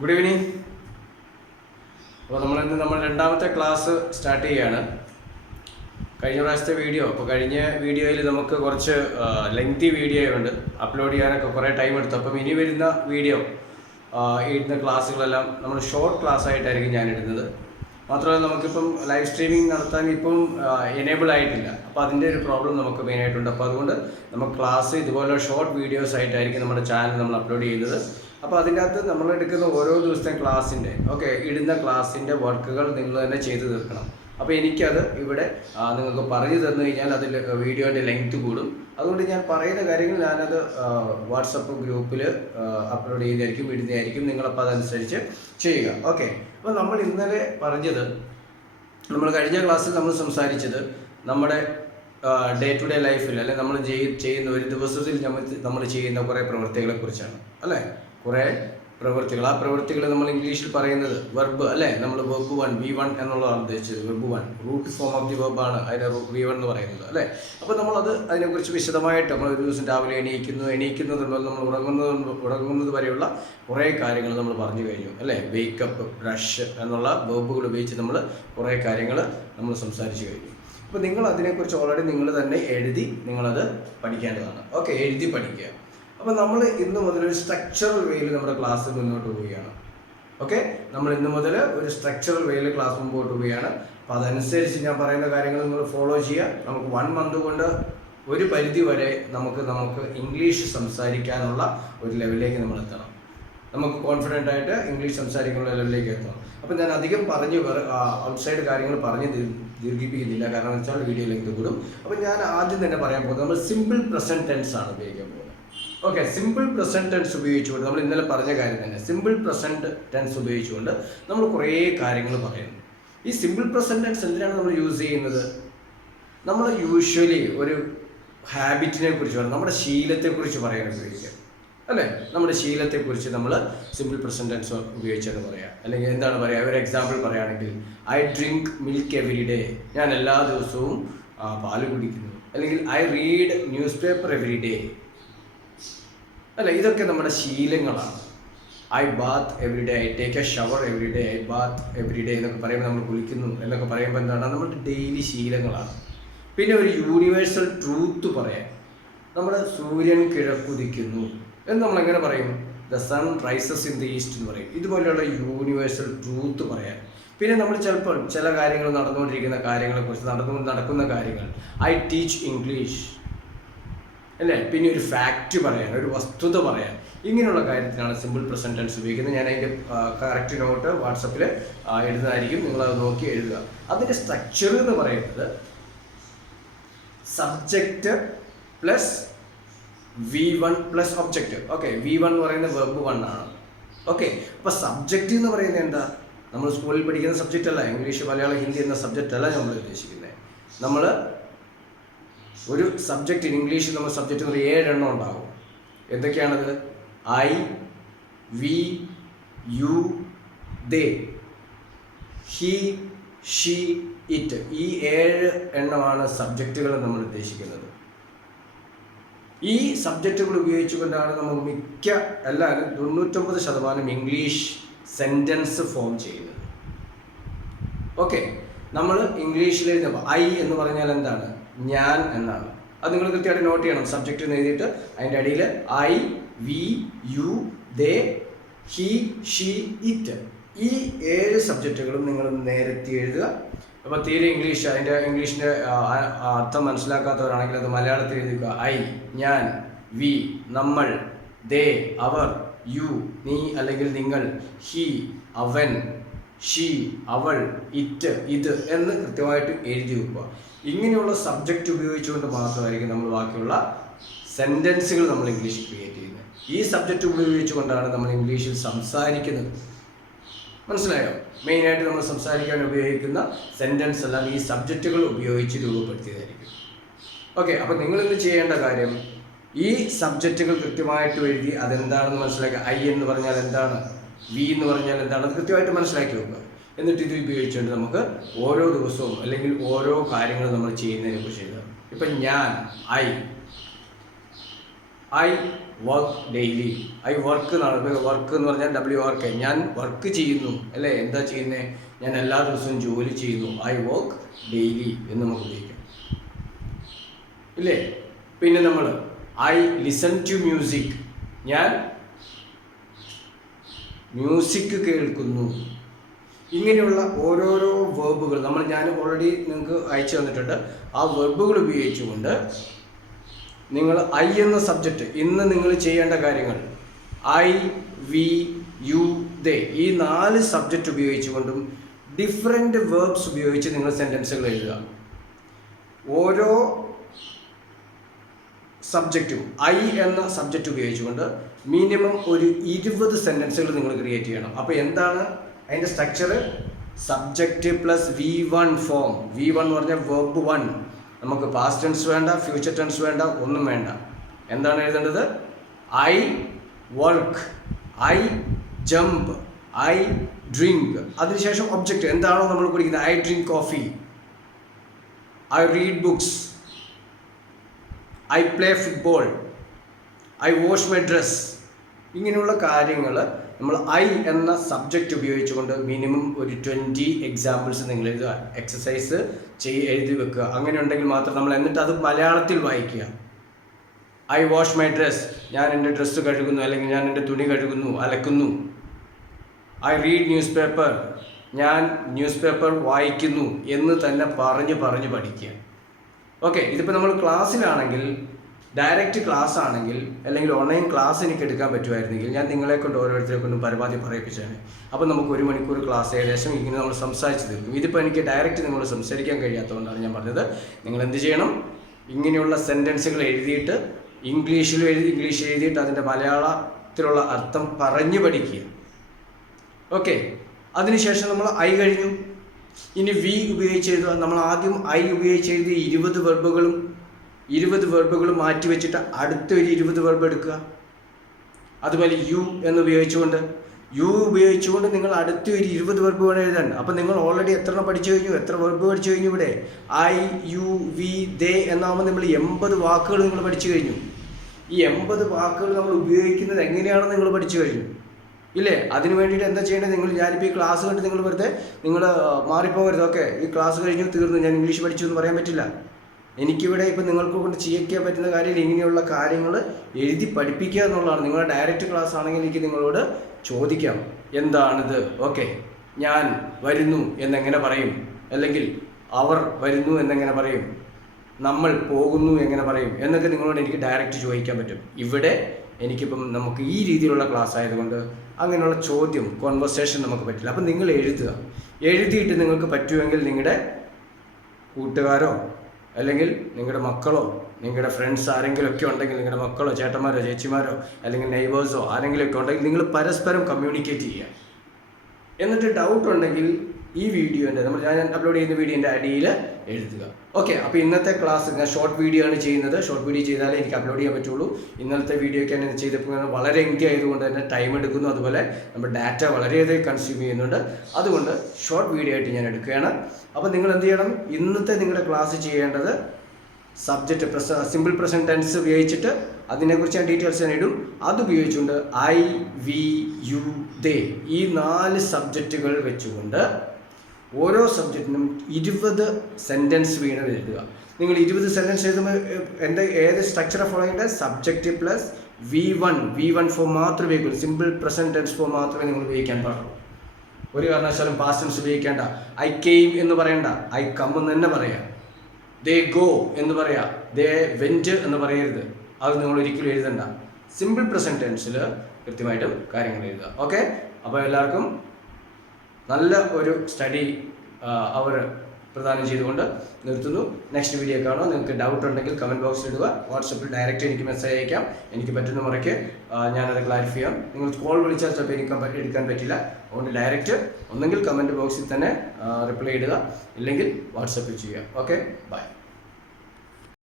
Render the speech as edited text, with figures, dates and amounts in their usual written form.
Good evening. അപ്പോൾ നമ്മൾ രണ്ടാമത്തെ ക്ലാസ് സ്റ്റാർട്ട് ചെയ്യുകയാണ്. കഴിഞ്ഞ പ്രാവശ്യത്തെ കഴിഞ്ഞ വീഡിയോയിൽ നമുക്ക് കുറച്ച് ലെങ്തി വീഡിയോ ഉണ്ട്, അപ്ലോഡ് ചെയ്യാനൊക്കെ കുറേ ടൈം എടുത്തു. അപ്പം ഇനി വരുന്ന ഇടുന്ന ക്ലാസ്സുകളെല്ലാം നമ്മൾ ഷോർട്ട് ക്ലാസ് ആയിട്ടായിരിക്കും ഞാൻ ഇടുന്നത്. മാത്രമല്ല നമുക്കിപ്പം ലൈവ് സ്ട്രീമിംഗ് നടത്താൻ ഇപ്പം എനേബിൾ ആയിട്ടില്ല. അപ്പോൾ അതിൻ്റെ ഒരു പ്രോബ്ലം നമുക്ക് മെയിനായിട്ടുണ്ട്. അപ്പോൾ അതുകൊണ്ട് നമുക്ക് ക്ലാസ് ഇതുപോലെ ഷോർട്ട് വീഡിയോസ് ആയിട്ടായിരിക്കും നമ്മുടെ ചാനൽ നമ്മൾ അപ്ലോഡ് ചെയ്യുന്നത്. അപ്പോൾ അതിൻ്റെ അകത്ത് നമ്മൾ എടുക്കുന്ന ഓരോ ദിവസത്തെ ഇടുന്ന ക്ലാസ്സിൻ്റെ വർക്കുകൾ നിങ്ങൾ തന്നെ ചെയ്തു തീർക്കണം. അപ്പോൾ എനിക്കത് ഇവിടെ നിങ്ങൾക്ക് പറഞ്ഞു തന്നു കഴിഞ്ഞാൽ അതിൽ വീഡിയോൻ്റെ ലെങ്ത് കൂടും. അതുകൊണ്ട് ഞാൻ പറയുന്ന കാര്യങ്ങൾ ഞാനത് വാട്സപ്പ് ഗ്രൂപ്പിൽ അപ്ലോഡ് ചെയ്തായിരിക്കും, ഇടുന്നതായിരിക്കും. നിങ്ങളപ്പോൾ അതനുസരിച്ച് ചെയ്യുക. അപ്പോൾ നമ്മൾ ഇന്നലെ പറഞ്ഞത്, നമ്മൾ കഴിഞ്ഞ ക്ലാസ്സിൽ നമ്മൾ സംസാരിച്ചത് നമ്മുടെ ഡേ ടു ഡേ ലൈഫിൽ അല്ലെങ്കിൽ നമ്മൾ ചെയ്യുന്ന ഒരു ദിവസത്തിൽ നമ്മൾ ചെയ്യുന്ന കുറേ പ്രവൃത്തികളെ കുറിച്ചാണ് അല്ലേ. കുറേ പ്രവൃത്തികൾ, ആ പ്രവൃത്തികൾ നമ്മൾ ഇംഗ്ലീഷിൽ പറയുന്നത് വെർബ് അല്ലേ. നമ്മൾ വെർബ് 1 V1 എന്നുള്ളതാണ് ഉദ്ദേശിച്ചത്. Verb 1 root form of the വെർബാണ് അതിനെ V1 എന്ന് പറയുന്നത് അല്ലേ. അപ്പോൾ നമ്മളത് അതിനെക്കുറിച്ച് വിശദമായിട്ട് നമ്മൾ ഒരു ദിവസം രാവിലെ എണീക്കുന്നത് മുതൽ നമ്മൾ ഉറങ്ങുന്നത് വരെയുള്ള കുറേ കാര്യങ്ങൾ നമ്മൾ പറഞ്ഞു കഴിഞ്ഞു അല്ലേ. വേക്കപ്പ്, ബ്രഷ് എന്നുള്ള വെർബുകൾ ഉപയോഗിച്ച് നമ്മൾ കുറേ കാര്യങ്ങൾ നമ്മൾ സംസാരിച്ചു കഴിഞ്ഞു. അപ്പോൾ നിങ്ങൾ അതിനെക്കുറിച്ച് ഓൾറെഡി നിങ്ങൾ തന്നെ എഴുതി നിങ്ങളത് പഠിക്കേണ്ടതാണ്. എഴുതി പഠിക്കുക. അപ്പോൾ നമ്മൾ ഇന്ന് മുതൽ ഒരു സ്ട്രക്ചറൽ വേയിൽ നമ്മുടെ ക്ലാസ് മുന്നോട്ട് പോവുകയാണ്. നമ്മൾ ഇന്ന് മുതൽ ഒരു സ്ട്രക്ചറൽ വേയിൽ ക്ലാസ് മുമ്പോട്ട് പോവുകയാണ്. അപ്പോൾ അതനുസരിച്ച് ഞാൻ പറയുന്ന കാര്യങ്ങൾ നിങ്ങൾ ഫോളോ ചെയ്യുക. നമുക്ക് 1 മന്ത് കൊണ്ട് ഒരു പരിധി വരെ നമുക്ക് ഇംഗ്ലീഷ് സംസാരിക്കാനുള്ള ഒരു ലെവലിലേക്ക് നമ്മൾ എത്തണം. നമുക്ക് കോൺഫിഡൻ്റ് ആയിട്ട് ഇംഗ്ലീഷ് സംസാരിക്കാനുള്ള ലെവലിലേക്ക് എത്തണം. അപ്പോൾ ഞാൻ അധികം ഔട്ട്സൈഡ് കാര്യങ്ങൾ പറഞ്ഞ് ദീർഘിപ്പിക്കുന്നില്ല, കാരണം എന്ന് വെച്ചാൽ വീഡിയോ ലെങ്ത് കൂടും. അപ്പോൾ ഞാൻ ആദ്യം തന്നെ പറയാൻ പോകുന്നത് നമ്മൾ സിമ്പിൾ പ്രസൻറ്റ് ടെൻസ് ആണ് ഉപയോഗിക്കാൻ പോകുന്നത്. സിമ്പിൾ പ്രസൻറ്റ് ടെൻസ് ഉപയോഗിച്ചുകൊണ്ട് നമ്മൾ ഇന്നലെ പറഞ്ഞ കാര്യം തന്നെ, സിമ്പിൾ പ്രസൻറ്റ് ടെൻസ് ഉപയോഗിച്ചുകൊണ്ട് നമ്മൾ കുറേ കാര്യങ്ങൾ പറയുന്നു. ഈ സിമ്പിൾ പ്രസൻറ്റ് ടെൻസ് എന്തിനാണ് നമ്മൾ യൂസ് ചെയ്യുന്നത്? നമ്മൾ യൂഷ്വലി ഒരു ഹാബിറ്റിനെ കുറിച്ച് പറയാം, നമ്മുടെ ശീലത്തെക്കുറിച്ച് പറയാൻ ഉപയോഗിക്കുക അല്ലേ. നമ്മുടെ ശീലത്തെക്കുറിച്ച് നമ്മൾ സിമ്പിൾ പ്രസൻറ്റ് ടെൻസ് ഉപയോഗിച്ചാണ് പറയാം. അല്ലെങ്കിൽ എന്താണ് പറയുക, ഒരു എക്സാമ്പിൾ പറയുകയാണെങ്കിൽ I drink milk every day, ഞാൻ എല്ലാ ദിവസവും പാല് കുടിക്കുന്നു. അല്ലെങ്കിൽ I read newspaper every day അല്ല. ഇതൊക്കെ നമ്മുടെ ശീലങ്ങളാണ്. I bath every day, I take a shower every day, I bath every day എന്നൊക്കെ പറയുമ്പോൾ നമ്മൾ കുളിക്കുന്നു എന്നൊക്കെ പറയുമ്പോൾ എന്താണ്, നമ്മുടെ ഡെയിലി ശീലങ്ങളാണ്. പിന്നെ ഒരു യൂണിവേഴ്സൽ ട്രൂത്ത് പറയാൻ, നമ്മുടെ സൂര്യൻ കിഴക്കുദിക്കുന്നു എന്ന് നമ്മൾ എങ്ങനെ പറയും? The sun rises in the east എന്ന് പറയും. ഇതുപോലെയുള്ള യൂണിവേഴ്സൽ ട്രൂത്ത് പറയാൻ. പിന്നെ നമ്മൾ ചിലപ്പോൾ ചില കാര്യങ്ങൾ നടന്നുകൊണ്ടിരിക്കുന്ന കാര്യങ്ങളെക്കുറിച്ച്, നടക്കുന്ന കാര്യങ്ങൾ, ഐ ടീച്ച് ഇംഗ്ലീഷ് അല്ലേ. പിന്നെ ഒരു ഫാക്റ്റ് പറയാൻ, ഒരു വസ്തുത പറയാൻ, ഇങ്ങനെയുള്ള കാര്യത്തിനാണ് സിമ്പിൾ പ്രസൻറ്റ് ടെൻസ് ഉപയോഗിക്കുന്നത്. ഞാൻ അതിൻ്റെ കറക്റ്റ് നോട്ട് വാട്സപ്പിൽ എഴുതുന്നതായിരിക്കും, നിങ്ങളത് നോക്കി എഴുതുക. അതിൻ്റെ സ്ട്രക്ചർ എന്ന് പറയുന്നത് subject plus V1 plus object. V1 എന്ന് പറയുന്നത് വെർബ് 1 ആണ്. അപ്പോൾ സബ്ജക്റ്റ് എന്ന് പറയുന്നത് എന്താ? നമ്മൾ സ്കൂളിൽ പഠിക്കുന്ന സബ്ജക്റ്റ് അല്ല, ഇംഗ്ലീഷ്, മലയാളം, ഹിന്ദി എന്ന സബ്ജക്റ്റ് അല്ല നമ്മൾ ഉദ്ദേശിക്കുന്നത്. നമ്മൾ ഒരു സബ്ജക്റ്റ്, ഇംഗ്ലീഷിൽ നമ്മൾ സബ്ജക്റ്റ് എന്ന് പറയുന്നത് 7 എണ്ണം ഉണ്ടാകും. എന്തൊക്കെയാണത്? I, we, you, they, he, she, it. ഈ 7 എണ്ണമാണ് സബ്ജക്റ്റുകൾ നമ്മൾ ഉദ്ദേശിക്കുന്നത്. ഈ സബ്ജക്റ്റുകൾ ഉപയോഗിച്ചുകൊണ്ടാണ് നമ്മൾ എല്ലാവരും 99% ഇംഗ്ലീഷ് സെൻറ്റൻസ് ഫോം ചെയ്യുന്നത്. നമ്മൾ ഇംഗ്ലീഷിൽ എഴുതുമ്പോൾ ഐ എന്ന് പറഞ്ഞാൽ എന്താണ്? ഞാൻ എന്നാണ്. അത് നിങ്ങൾ കൃത്യമായിട്ട് നോട്ട് ചെയ്യണം. സബ്ജക്റ്റ് എന്ന് എഴുതിയിട്ട് അതിൻ്റെ അടിയിൽ I, we, you, they, he, she, it. ഈ 7 സബ്ജക്റ്റുകളും നിങ്ങൾ നേരത്തെ എഴുതുക. അപ്പോൾ തീരെ അതിൻ്റെ ഇംഗ്ലീഷിൻ്റെ അർത്ഥം മനസ്സിലാക്കാത്തവരാണെങ്കിൽ അത് മലയാളത്തിൽ എഴുതുക. ഐ, ഞാൻ, വി, നമ്മൾ, ദേ, അവർ, യു, നീ അല്ലെങ്കിൽ നിങ്ങൾ, ഹി, അവൻ, ഷീ, അവൾ, ഇറ്റ്, ഇത് എന്ന് കൃത്യമായിട്ട് എഴുതി വെക്കുക. ഇങ്ങനെയുള്ള സബ്ജക്റ്റ് ഉപയോഗിച്ചുകൊണ്ട് മാത്രമായിരിക്കും നമ്മൾ ബാക്കിയുള്ള സെൻറ്റൻസുകൾ നമ്മൾ ഇംഗ്ലീഷിൽ ക്രിയേറ്റ് ചെയ്യുന്നത്. ഈ സബ്ജക്റ്റ് ഉപയോഗിച്ചുകൊണ്ടാണ് നമ്മൾ ഇംഗ്ലീഷിൽ സംസാരിക്കുന്നത്. മനസ്സിലായോ? മെയിനായിട്ട് നമ്മൾ സംസാരിക്കാൻ ഉപയോഗിക്കുന്ന സെൻറ്റൻസ് എല്ലാം ഈ സബ്ജക്റ്റുകൾ ഉപയോഗിച്ച് രൂപപ്പെടുത്തിയതായിരിക്കും. അപ്പോൾ നിങ്ങളിന്ന് ചെയ്യേണ്ട കാര്യം, ഈ സബ്ജക്റ്റുകൾ കൃത്യമായിട്ട് എഴുതി അതെന്താണെന്ന് മനസ്സിലാക്കുക. ഐ എന്ന് പറഞ്ഞാൽ എന്താണ്, വി എന്ന് പറഞ്ഞാൽ എന്താണ്, അത് കൃത്യമായിട്ട് മനസ്സിലാക്കി വെക്കുക. എന്നിട്ട് ഇത് ഉപയോഗിച്ചുകൊണ്ട് നമുക്ക് ഓരോ ദിവസവും അല്ലെങ്കിൽ ഓരോ കാര്യങ്ങൾ നമ്മൾ ചെയ്യുന്നതിനെ കുറിച്ച് എഴുതാം. ഇപ്പം ഞാൻ, I work daily. I work എന്നാണ്. വർക്ക് എന്ന് പറഞ്ഞാൽ WRK, ഞാൻ വർക്ക് ചെയ്യുന്നു അല്ലേ. എന്താ ചെയ്യുന്നത്? ഞാൻ എല്ലാ ദിവസവും ജോലി ചെയ്യുന്നു. ഐ വർക്ക് ഡെയിലി എന്ന് നമുക്ക് ഉപയോഗിക്കാം ഇല്ലേ. പിന്നെ നമ്മൾ ഐ ലിസൺ ടു മ്യൂസിക്, ഞാൻ മ്യൂസിക് കേൾക്കുന്നു. ഇങ്ങനെയുള്ള ഓരോരോ വെർബുകൾ ഞാൻ ഓൾറെഡി നിങ്ങൾക്ക് അയച്ചു തന്നിട്ടുണ്ട്. ആ വെർബുകൾ ഉപയോഗിച്ചുകൊണ്ട് നിങ്ങൾ ഐ എന്ന സബ്ജക്റ്റ്, ഇന്ന് നിങ്ങൾ ചെയ്യേണ്ട കാര്യങ്ങൾ ഐ, വി, യു, ദേ, ഈ 4 സബ്ജക്റ്റ് ഉപയോഗിച്ചുകൊണ്ടും ഡിഫറെൻറ്റ് വേർബ്സ് ഉപയോഗിച്ച് നിങ്ങൾ സെൻറ്റൻസുകൾ എഴുതുക. ഓരോ സബ്ജക്റ്റും ഐ എന്ന സബ്ജക്റ്റ് ഉപയോഗിച്ചുകൊണ്ട് മിനിമം ഒരു 20 സെൻറ്റൻസുകൾ നിങ്ങൾ ക്രിയേറ്റ് ചെയ്യണം. അപ്പോൾ എന്താണ് അതിൻ്റെ structure? Subject plus V1 form. V1 എന്ന് പറഞ്ഞാൽ വെർബ് 1. നമുക്ക് പാസ്റ്റ് ടെൻസ് വേണ്ട, ഫ്യൂച്ചർ ടെൻസ് വേണ്ട, ഒന്നും വേണ്ട. എന്താണ് എഴുതേണ്ടത്? I work, I jump, I drink. അതിനുശേഷം ഒബ്ജക്റ്റ് എന്താണോ നമ്മൾ കുടിക്കുന്നത്. I drink coffee, I read books, I play football, I wash my dress. ഇങ്ങനെയുള്ള കാര്യങ്ങൾ നമ്മൾ ഐ എന്ന സബ്ജക്റ്റ് ഉപയോഗിച്ചുകൊണ്ട് മിനിമം ഒരു 20 എക്സാമ്പിൾസ് നിങ്ങൾ എഴുതുക. എക്സസൈസ് എഴുതി വെക്കുക. അങ്ങനെ ഉണ്ടെങ്കിൽ മാത്രം നമ്മൾ എന്നിട്ട് അത് മലയാളത്തിൽ വായിക്കുക. ഐ വാഷ് മൈ ഡ്രസ്, ഞാൻ എൻ്റെ ഡ്രസ്സ് കഴുകുന്നു, അല്ലെങ്കിൽ ഞാൻ എൻ്റെ തുണി കഴുകുന്നു, അലക്കുന്നു. ഐ റീഡ് ന്യൂസ് പേപ്പർ, ഞാൻ ന്യൂസ് പേപ്പർ വായിക്കുന്നു എന്ന് തന്നെ പറഞ്ഞ് പഠിക്കുക. ഓക്കെ. ഇതിപ്പോൾ നമ്മൾ ക്ലാസ്സിലാണെങ്കിൽ, ഡയറക്റ്റ് ക്ലാസ് ആണെങ്കിൽ, അല്ലെങ്കിൽ ഓൺലൈൻ ക്ലാസ് എനിക്ക് എടുക്കാൻ പറ്റുമായിരുന്നെങ്കിൽ ഞാൻ നിങ്ങളെ കൊണ്ട് ഓരോരുത്തരെ കൊണ്ടും പരമാവധി പറയിപ്പിച്ചാണ്. അപ്പോൾ നമുക്ക് 1 മണിക്കൂർ ക്ലാസ് ഏകദേശം ഇങ്ങനെ നമ്മൾ സംസാരിച്ച് തീർക്കും. ഇതിപ്പോൾ എനിക്ക് ഡയറക്റ്റ് നിങ്ങൾ സംസാരിക്കാൻ കഴിയാത്തതുകൊണ്ടാണ് ഞാൻ പറഞ്ഞത്. നിങ്ങൾ എന്ത് ചെയ്യണം? ഇങ്ങനെയുള്ള സെൻറ്റൻസുകൾ എഴുതിയിട്ട് ഇംഗ്ലീഷ് എഴുതിയിട്ട് അതിൻ്റെ മലയാളത്തിലുള്ള അർത്ഥം പറഞ്ഞ് പഠിക്കുക. ഓക്കെ. അതിനുശേഷം നമ്മൾ ഐ കഴിഞ്ഞു. ഇനി വി ഉപയോഗിച്ച് എഴുതുക. നമ്മൾ ആദ്യം ഐ ഉപയോഗിച്ച് എഴുതി 20 വെർബുകളും മാറ്റി വെച്ചിട്ട് അടുത്തൊരു 20 വെർബ് എടുക്കുക. അതുപോലെ യു എന്ന് ഉപയോഗിച്ചുകൊണ്ട് നിങ്ങൾ അടുത്തൊരു 20 വെർബ് വേണം എഴുതാൻ. അപ്പം നിങ്ങൾ ഓൾറെഡി എത്ര പഠിച്ചു കഴിഞ്ഞു? എത്ര വെർബ് പഠിച്ചു കഴിഞ്ഞു? ഇവിടെ ഐ, യു, വി, ദേ എന്നാകുമ്പോൾ നമ്മൾ 80 വാക്കുകൾ നിങ്ങൾ പഠിച്ചു കഴിഞ്ഞു. ഈ 80 വാക്കുകൾ നമ്മൾ ഉപയോഗിക്കുന്നത് എങ്ങനെയാണെന്ന് നിങ്ങൾ പഠിച്ചു കഴിഞ്ഞു ഇല്ലേ. അതിന് വേണ്ടിയിട്ട് എന്താ ചെയ്യേണ്ടത്? ഞാനിപ്പോൾ ഈ ക്ലാസ് കണ്ട് നിങ്ങൾ വെറുതെ മാറിപ്പോകരുത്. ഓക്കെ, ഈ ക്ലാസ് കഴിഞ്ഞു, തീർന്നു, ഞാൻ ഇംഗ്ലീഷ് പഠിച്ചു എന്ന് പറയാൻ പറ്റില്ല. എനിക്കിവിടെ ഇപ്പം നിങ്ങൾക്ക് കൊണ്ട് ചെയ്യിക്കാൻ പറ്റുന്ന കാര്യം ഇങ്ങനെയുള്ള കാര്യങ്ങൾ എഴുതി പഠിപ്പിക്കുക എന്നുള്ളതാണ്. നിങ്ങളുടെ ഡയറക്റ്റ് ക്ലാസ് ആണെങ്കിൽ എനിക്ക് നിങ്ങളോട് ചോദിക്കാം, എന്താണിത്? ഓക്കെ, ഞാൻ വരുന്നു എന്നെങ്ങനെ പറയും? അല്ലെങ്കിൽ അവർ വരുന്നു എന്നെങ്ങനെ പറയും? നമ്മൾ പോകുന്നു എങ്ങനെ പറയും? എന്നൊക്കെ നിങ്ങളോട് എനിക്ക് ഡയറക്റ്റ് ചോദിക്കാൻ പറ്റും. ഇവിടെ എനിക്കിപ്പം നമുക്ക് ഈ രീതിയിലുള്ള ക്ലാസ് ആയതുകൊണ്ട് അങ്ങനെയുള്ള ചോദ്യം, കോൺവെർസേഷൻ നമുക്ക് പറ്റില്ല. അപ്പം നിങ്ങൾ എഴുതിയിട്ട് നിങ്ങൾക്ക് പറ്റുമെങ്കിൽ നിങ്ങളുടെ കൂട്ടുകാരോ അല്ലെങ്കിൽ നിങ്ങളുടെ മക്കളോ നിങ്ങളുടെ ഫ്രണ്ട്സ് ആരെങ്കിലും ഒക്കെ ഉണ്ടെങ്കിൽ, നിങ്ങളുടെ മക്കളോ ചേട്ടന്മാരോ ചേച്ചിമാരോ അല്ലെങ്കിൽ നെയ്ബേഴ്സോ ആരെങ്കിലും ഒക്കെ ഉണ്ടെങ്കിൽ നിങ്ങൾ പരസ്പരം കമ്മ്യൂണിക്കേറ്റ് ചെയ്യുക. എന്നിട്ട് ഡൗട്ട് ഉണ്ടെങ്കിൽ ഈ വീഡിയോൻ്റെ ഞാൻ അപ്ലോഡ് ചെയ്യുന്ന വീഡിയോൻ്റെ അടിയിൽ എഴുതുക. ഓക്കെ. അപ്പോൾ ഇന്നത്തെ ക്ലാസ് ഞാൻ ഷോർട്ട് വീഡിയോ ആണ് ചെയ്യുന്നത്. ഷോർട്ട് വീഡിയോ ചെയ്താലേ എനിക്ക് അപ്ലോഡ് ചെയ്യാൻ പറ്റുള്ളൂ. ഇന്നലത്തെ വീഡിയോയ്ക്ക് തന്നെ ചെയ്തപ്പോൾ വളരെ ലെങ്തി ആയതുകൊണ്ട് തന്നെ ടൈം എടുക്കുന്നു. അതുപോലെ നമ്മുടെ ഡാറ്റ വളരെയധികം കൺസ്യൂം ചെയ്യുന്നുണ്ട്. അതുകൊണ്ട് ഷോർട്ട് വീഡിയോ ആയിട്ട് ഞാൻ എടുക്കുകയാണ്. അപ്പോൾ നിങ്ങൾ എന്ത് ചെയ്യണം? ഇന്നത്തെ നിങ്ങളുടെ ക്ലാസ് ചെയ്യേണ്ടത് സബ്ജക്റ്റ് സിമ്പിൾ പ്രസൻറ്റ് ടെൻസ് ഉപയോഗിച്ചിട്ട് അതിനെക്കുറിച്ച് ഞാൻ ഡീറ്റെയിൽസ് ഞാൻ ഇടും. അതുപയോഗിച്ചുകൊണ്ട് ഐ, വി, യു, ദേ ഈ 4 സബ്ജക്റ്റുകൾ വെച്ചുകൊണ്ട് ഓരോ സബ്ജക്റ്റിനും 20 സെൻറ്റൻസ് വീണ്ടും എഴുതുക. നിങ്ങൾ 20 സെൻറ്റൻസ് എഴുതുമ്പോൾ എൻ്റെ ഏത് സ്ട്രക്ചർ ഫോളോ ചെയ്യേണ്ടത്? സബ്ജക്റ്റ് പ്ലസ് V1 ഫോം മാത്രമേ ഉപയോഗിക്കുള്ളൂ. സിമ്പിൾ പ്രസൻറ്റ് ടെൻസ് ഫോം മാത്രമേ നിങ്ങൾ ഉപയോഗിക്കാൻ പാടുള്ളൂ. ഒരു കാരണവശാലും പാസ്റ്റ് ടെൻസ് ഉപയോഗിക്കേണ്ട. ഐ കെയിം എന്ന് പറയണ്ട, ഐ കം എന്ന് തന്നെ പറയാം. ദേ ഗോ എന്ന് പറയാം, ദേ വെൻറ്റ് എന്ന് പറയരുത്. അത് നിങ്ങൾ ഒരിക്കലും എഴുതണ്ട. സിമ്പിൾ പ്രസൻറ്റ് ടെൻസിൽ കൃത്യമായിട്ടും കാര്യങ്ങൾ എഴുതുക. ഓക്കെ. അപ്പോൾ എല്ലാവർക്കും നല്ല ഒരു സ്റ്റഡി അവർ പ്രദാനം ചെയ്തുകൊണ്ട് നിർത്തുന്നു. നെക്സ്റ്റ് വീഡിയോ കാണുക. നിങ്ങൾക്ക് ഡൗട്ട് ഉണ്ടെങ്കിൽ കമൻറ്റ് ബോക്സിൽ ഇടുക. വാട്സപ്പിൽ ഡയറക്റ്റ് എനിക്ക് മെസ്സേജ് അയക്കാം. എനിക്ക് പറ്റുന്ന മുറയ്ക്ക് ഞാനത് ക്ലാരിഫൈ ചെയ്യാം. നിങ്ങൾ കോൾ വിളിച്ചാൽ ചിലപ്പോൾ എനിക്ക് എടുക്കാൻ പറ്റില്ല. അതുകൊണ്ട് ഡയറക്റ്റ് ഒന്നെങ്കിൽ കമൻറ്റ് ബോക്സിൽ തന്നെ റിപ്ലൈ ഇടുക, ഇല്ലെങ്കിൽ വാട്സപ്പിൽ ചെയ്യുക. Okay, by.